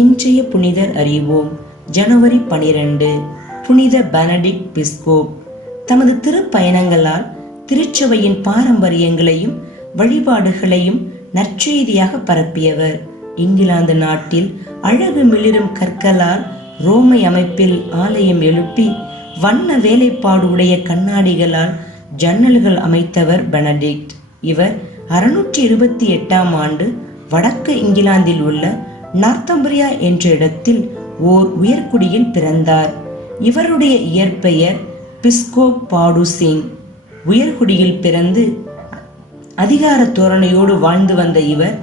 இன்றைய புனிதர் அறிவோம். ஜனவரி 12. புனித பெனடிக்ட் பிஸ்கோப். தமது திருப்பயணங்களால் திருச்சபையின் பாரம்பரியங்களையும் வழிபாடுகளையும் நற்செய்தியாக பரப்பியவர். இங்கிலாந்து நாட்டில் அழகு மிளிரும் கற்களால் ரோமை அமைப்பில் ஆலயம் எழுப்பி வண்ண வேலைப்பாடு உடைய கண்ணாடிகளால் ஜன்னல்கள் அமைத்தவர் பெனடிக்ட். இவர் 628ஆம் ஆண்டு வடக்கு இங்கிலாந்தில் உள்ள நார்த்தம்பரியா என்ற இடத்தில் ஓர் உயர்குடியில் பிறந்தார். இவருடைய இயற்பெயர் பிஸ்கோப் பாடு சிங். உயர்குடியில் பிறந்து அதிகார தோரணையோடு வாழ்ந்து வந்த இவர்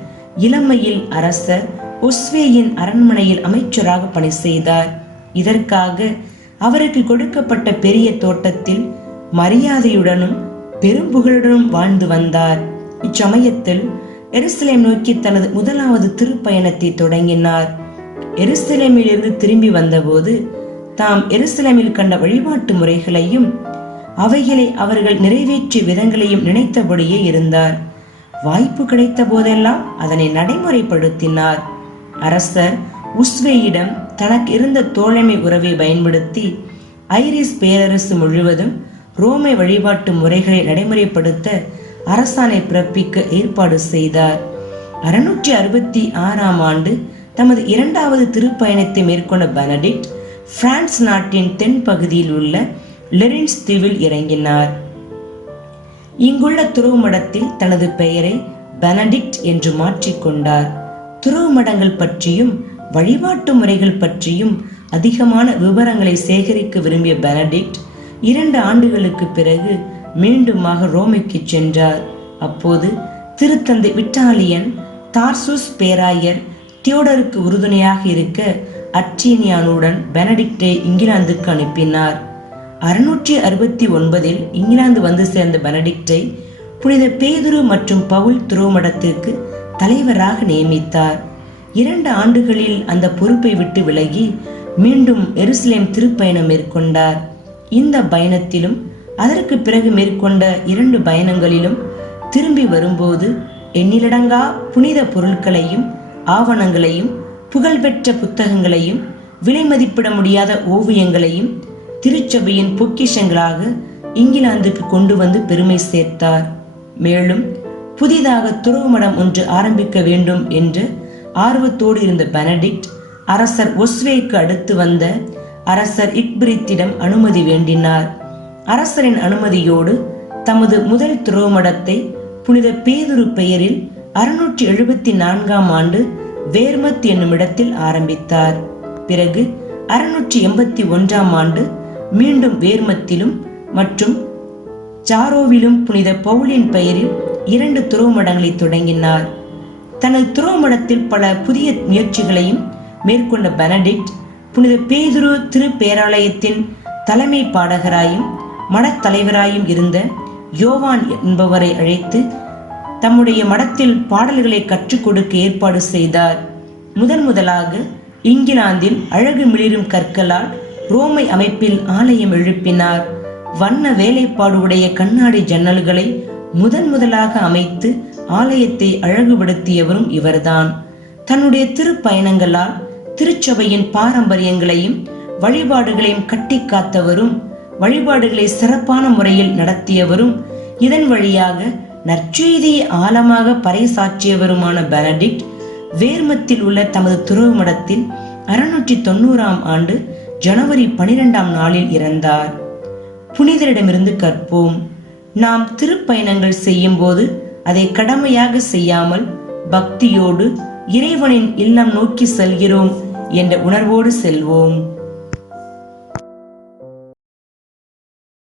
இளமையில் அரசர் ஒஸ்வேயின் அரண்மனையில் அமைச்சராக பணி செய்தார். இதற்காக அவருக்கு கொடுக்கப்பட்ட பெரிய தோட்டத்தில் மரியாதையுடனும் பெரும்புகழுடனும் வாழ்ந்து வந்தார். இச்சமயத்தில் எருசலேம் நோக்கி தனது முதலாவது திருப்பயணத்தை தொடங்கினார். எருசலேமில் இருந்து திரும்பி வந்தபோது தாம் எருசலேமில் கண்ட வழிபாட்டு முறைகளையும் அவைகளை அவர்கள் நிறைவேற்றிய விதங்களையும் நினைத்தபடியே இருந்தார். வாய்ப்பு கிடைத்த போதெல்லாம் அதனை நடைமுறைப்படுத்தினார். அரசர் உஸ்வேயிடம் தனக்கு இருந்த தோழமை உறவை பயன்படுத்தி ஐரிஸ் பேரரசு முழுவதும் ரோமை வழிபாட்டு முறைகளை நடைமுறைப்படுத்த அரசாணை பிறப்பிக்க ஏற்பாடு செய்தார். 666ஆம் ஆண்டு தமது இரண்டாவது திருப்பயணத்தை மேற்கொண்ட பெனடிக்ட் பிரான்ஸ் நாட்டின் தென் பகுதியில் உள்ள லெரின்ஸ் தீவில் இறங்கினார். இங்குள்ள துறவுமடத்தில் தனது பெயரை பெனடிக்ட் என்று மாற்றிக்கொண்டார். துறவுமடங்கள் பற்றியும் வழிபாட்டு முறைகள் பற்றியும் அதிகமான விவரங்களை சேகரிக்க விரும்பிய பெனடிக்ட் 2 ஆண்டுகளுக்கு பிறகு மீண்டுமாக ரோமைக்கு சென்றார். அப்போது திருத்தந்தை விட்டாலியன் தார்சூஸ் பேராயர் தியோடருக்கு உறுதுணையாக இருக்க அர்டீனியானுடன் பெனடிக்டை இங்கிலாந்துக்கு அனுப்பினார். 669இல் இங்கிலாந்து வந்து சேர்ந்த பெனடிக்டை புனித பேதுரு மற்றும் பவுல் துறவுமடத்திற்கு தலைவராக நியமித்தார். 2 ஆண்டுகளில் அந்த பொறுப்பை விட்டு விலகி மீண்டும் எருசலேம் திருப்பயணம் மேற்கொண்டார். இந்த பயணத்திலும் அதற்கு பிறகு மேற்கொண்ட 2 பயணங்களிலும் திரும்பி வரும்போது எண்ணிலடங்கா புனித பொருட்களையும் ஆவணங்களையும் புகழ்பெற்ற புத்தகங்களையும் விலை மதிப்பிட முடியாத ஓவியங்களையும் திருச்சபையின் பொக்கிஷங்களாக இங்கிலாந்துக்கு கொண்டு வந்து பெருமை சேர்த்தார். மேலும் புதிதாக துறவுமடம் ஒன்று ஆரம்பிக்க வேண்டும் என்று ஆர்வத்தோடு இருந்த பெனடிக்ட் அரசர் ஒஸ்வேக்கு அடுத்து வந்த அரசர் இக்பிரித்திடம் அனுமதி வேண்டினார். அரசரின் அனுமதியோடு தமது முதல் துறவுமடத்தை புனித பேதுரு பெயரில் 674ஆம் ஆண்டு வேர்மத் என்னும் இடத்தில் ஆரம்பித்தார். பிறகு 681ஆம் ஆண்டு மீண்டும் வேர்மத்திலும் மற்றும் ஜாரோவிலும் புனித பவுலின் பெயரில் 2 துறவுமடங்களை தொடங்கினார். தனது துறவுமடத்தில் பல புதிய முயற்சிகளையும் மேற்கொண்ட பெனடிக்ட் புனித பேதுரு திருப்பேராலயத்தின் தலைமை பாடகராயும் மடத்தலைவராயும் இருந்த யோவான் என்பவரை அழைத்து தம்முடைய மடத்தில் பாடல்களை கற்றுக் கொடுக்க ஏற்பாடு செய்தார். முதலாக இங்கிலாந்தில் அழகு மிளிரும் கற்களால் ரோமை அமைப்பில் ஆலயம் எழுப்பினார். வண்ண வேலைப்பாடு உடைய கண்ணாடி ஜன்னல்களை முதலாக அமைத்து ஆலயத்தை அழகுபடுத்தியவரும் இவர்தான். தன்னுடைய திருப்பயணங்களால் திருச்சபையின் பாரம்பரியங்களையும் வழிபாடுகளையும் கட்டி காத்தவரும் வழிபாடுகளை சிறப்பான முறையில் நடத்தியவரும் இதன் வழியாக நற்செய்தியை ஆழமாக பறைசாற்றியவருமான பெனடிக்ட் வேர்மத்தில் உள்ள தமது துறவுமடத்தில் 690ஆம் ஆண்டு ஜனவரி 12ஆம் நாளில் இறந்தார். புனிதரிடமிருந்து கற்போம். நாம் திருப்பயணங்கள் செய்யும் போது அதை கடமையாக செய்யாமல் பக்தியோடு இறைவனின் இல்லம் நோக்கி செல்கிறோம் என்ற உணர்வோடு செல்வோம்.